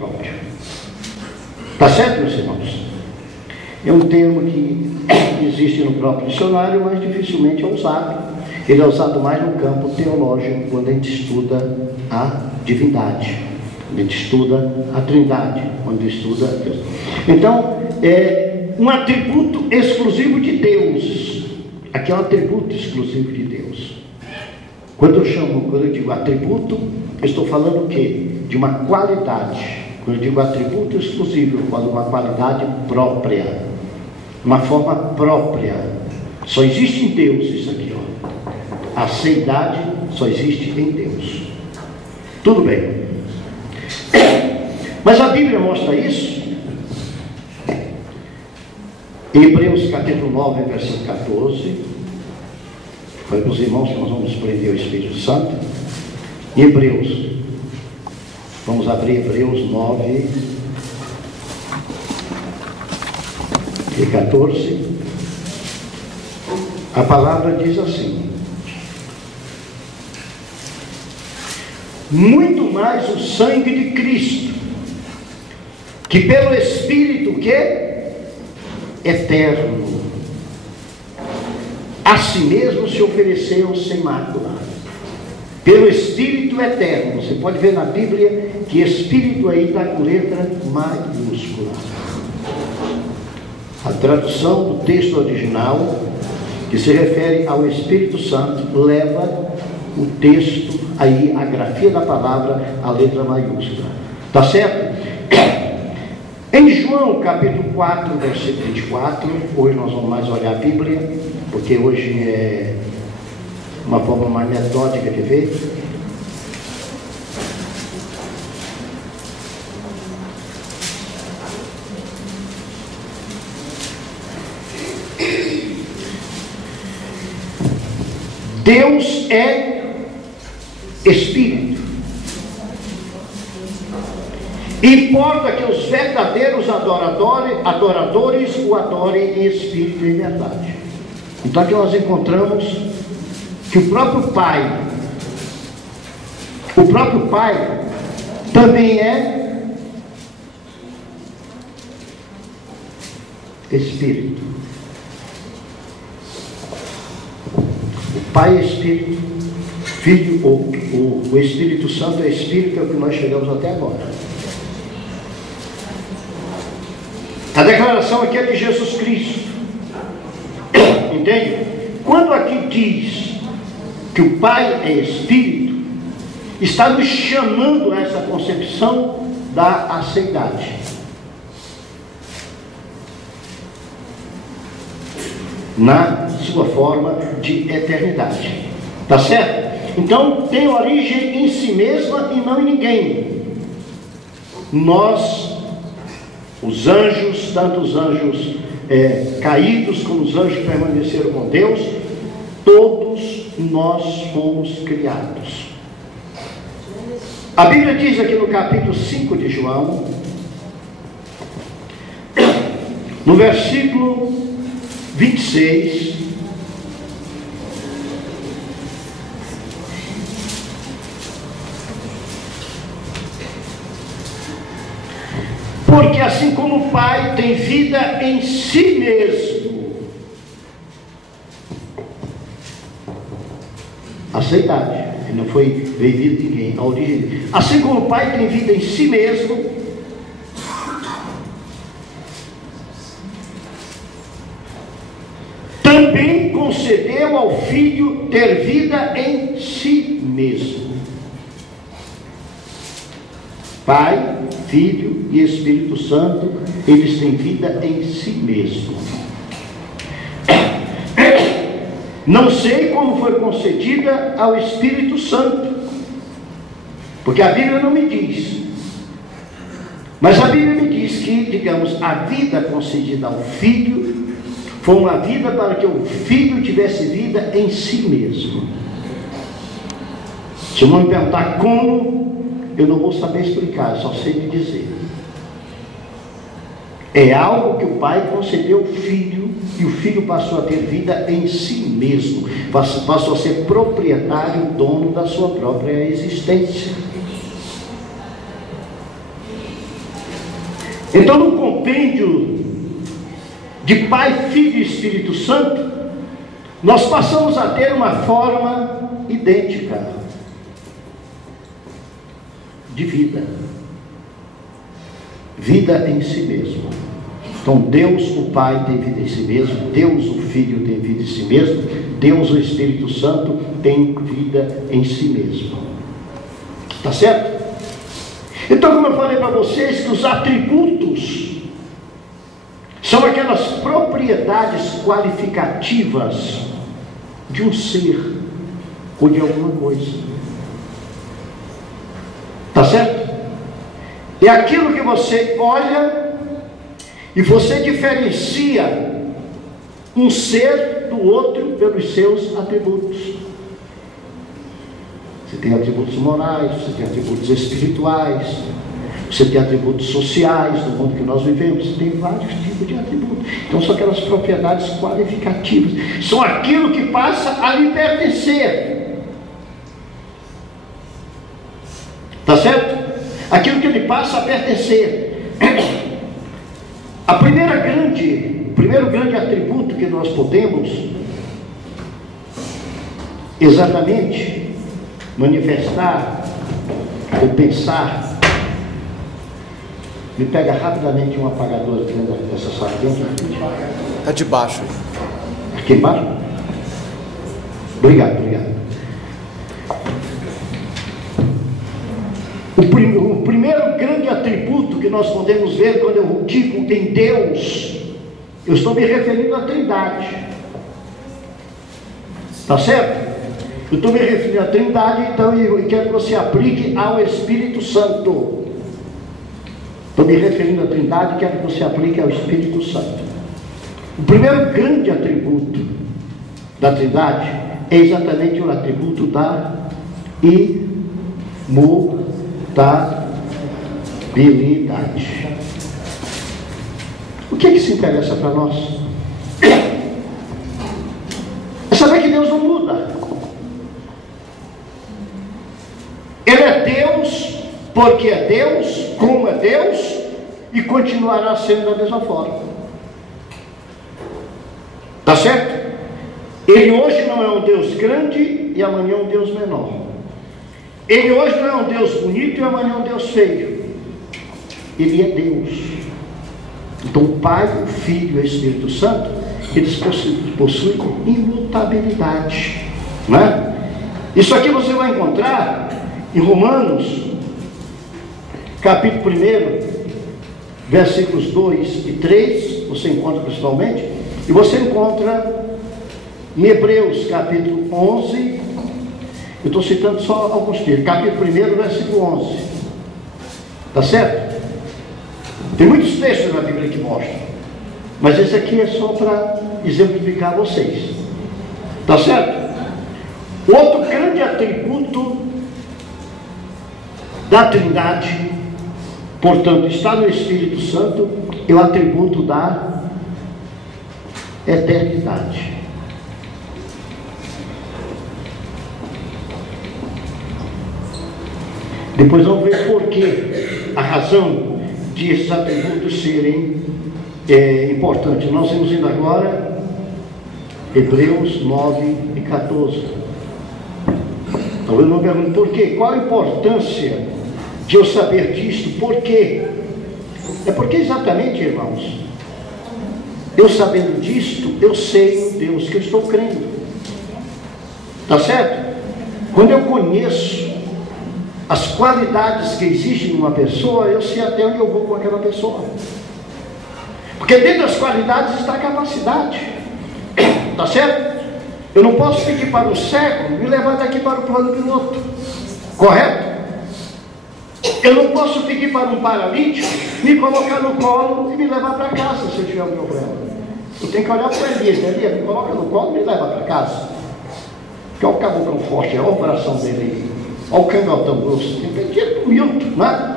próprio. Está certo, meus irmãos? É um termo que existe no próprio dicionário, mas dificilmente é usado. Ele é usado mais no campo teológico, quando a gente estuda a divindade, quando a gente estuda a trindade, quando a gente estuda Deus. Então, é um atributo exclusivo de Deus. Aqui é um atributo exclusivo de Deus. Quando eu digo atributo, eu estou falando o quê? De uma qualidade. Quando eu digo atributo exclusivo, eu falo de uma qualidade própria, uma forma própria. Só existe em Deus isso aqui, ó. A seidade só existe em Deus. Tudo bem. Mas a Bíblia mostra isso em Hebreus capítulo 9, versículo 14. Foi para os irmãos que nós vamos prender o Espírito Santo. Em Hebreus, vamos abrir Hebreus 9 e 14. A palavra diz assim: muito mais o sangue de Cristo, que pelo Espírito que eterno, a si mesmo se ofereceu sem mácula. Pelo Espírito eterno. Você pode ver na Bíblia que Espírito aí está com letra maiúscula. A tradução do texto original, que se refere ao Espírito Santo, leva o texto aí, a grafia da palavra, a letra maiúscula. Tá certo? Em João capítulo 4, versículo 24, hoje nós vamos mais olhar a Bíblia, porque hoje é uma forma mais metódica de ver. Deus é Espírito. Importa que os verdadeiros adoradores o adorem em Espírito e em verdade. Então aqui nós encontramos que o próprio Pai também é Espírito. O Pai é Espírito, Filho, o Espírito Santo é Espírito, é o que nós chegamos até agora. A declaração aqui é de Jesus Cristo. Entende? Quando aqui diz que o Pai é Espírito, está nos chamando a essa concepção da aceidade. Na sua forma de eternidade. Tá certo? Então tem origem em si mesma e não em ninguém. Nós, os anjos, tanto os anjos caídos como os anjos que permaneceram com Deus, todos nós fomos criados. A Bíblia diz aqui no capítulo 5 de João, no versículo 26, porque assim como o Pai tem vida em si mesmo, aceidade, ele não foi veio de ninguém, a origem, assim como o Pai tem vida em si mesmo, também concedeu ao Filho ter vida em si mesmo. Pai, Filho e Espírito Santo, eles têm vida em si mesmo. Não sei como foi concedida ao Espírito Santo, porque a Bíblia não me diz. Mas a Bíblia me diz que, digamos, a vida concedida ao Filho foi uma vida para que o Filho tivesse vida em si mesmo. Se não me perguntar como, eu não vou saber explicar, só sei lhe dizer. É algo que o Pai concedeu ao Filho, e o Filho passou a ter vida em si mesmo, passou a ser proprietário, dono da sua própria existência. Então, no compêndio de Pai, Filho e Espírito Santo, nós passamos a ter uma forma idêntica de vida. Vida em si mesmo. Então, Deus o Pai tem vida em si mesmo, Deus o Filho tem vida em si mesmo, Deus o Espírito Santo tem vida em si mesmo. Tá certo? Então, como eu falei para vocês, que os atributos são aquelas propriedades qualificativas de um ser ou de alguma coisa. Tá certo? É aquilo que você olha e você diferencia um ser do outro pelos seus atributos. Você tem atributos morais, você tem atributos espirituais, você tem atributos sociais no mundo que nós vivemos, você tem vários tipos de atributos. Então são aquelas propriedades qualificativas, são aquilo que passa a lhe pertencer. Tá certo? Aquilo que lhe passa a pertencer. O primeiro grande atributo que nós podemos exatamente manifestar ou pensar. Me pega rapidamente um apagador aqui dessa sala. Está debaixo. Aqui embaixo? Obrigado. O primeiro grande atributo que nós podemos ver quando eu digo em Deus, eu estou me referindo à Trindade. Está certo? Eu estou me referindo à Trindade, então eu quero que você aplique ao Espírito Santo. Estou me referindo à Trindade, quero que você aplique ao Espírito Santo. O primeiro grande atributo da Trindade é exatamente o atributo da imutabilidade. O que é que se interessa para nós? É saber que Deus não muda. Ele é Deus porque é Deus, como é Deus, e continuará sendo da mesma forma. Tá certo? Ele hoje não é um Deus grande e amanhã um Deus menor. Ele hoje não é um Deus bonito e amanhã um Deus feio. Ele é Deus. Então o Pai, o Filho e o Espírito Santo, eles possuem imutabilidade, né? Isso aqui você vai encontrar em Romanos capítulo 1, versículos 2 e 3, você encontra principalmente, e você encontra em Hebreus capítulo 11, eu estou citando só alguns textos, capítulo 1, versículo 11, tá certo? Tem muitos textos na Bíblia que mostram, mas esse aqui é só para exemplificar vocês, tá certo? Outro grande atributo da Trindade, portanto, está no Espírito Santo, é o atributo da eternidade. Depois vamos ver por que, a razão de esses atributos serem importantes. Nós vamos indo agora, Hebreus 9 e 14. Talvez não pergunte por quê? Qual a importância de eu saber disto? Por quê? É porque exatamente, irmãos, eu sabendo disto, eu sei o Deus que eu estou crendo. Tá certo? Quando eu conheço as qualidades que existem numa pessoa, eu sei até onde eu vou com aquela pessoa. Porque dentro das qualidades está a capacidade. Tá certo? Eu não posso pedir para um cego me levar daqui para o plano piloto. Correto? Eu não posso pedir para um paralítico me colocar no colo e me levar para casa se eu tiver um problema. Eu tenho que olhar para ele, entendeu? Me coloca no colo e me leva para casa. Que olha o cabocão forte, olha a operação dele. Olha o cangaltão grosso. Tem que ir para o Milton, né?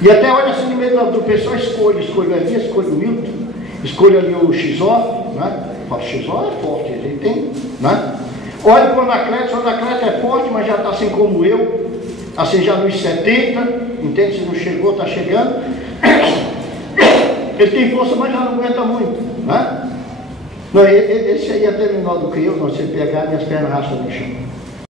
E até olha assim no meio do pessoal, escolho ali, escolho o Milton, escolho ali o Xó, né? O Xó é forte, ele tem, né? Olha para o Anacleto, o Anacleto é forte, mas já está assim como eu, assim já nos 70, entende? Se não chegou, está chegando. Ele tem força, mas já não aguenta muito. Né? Não, esse aí é até menor do que eu, não, se ele pegar, minhas pernas arrastam no chão.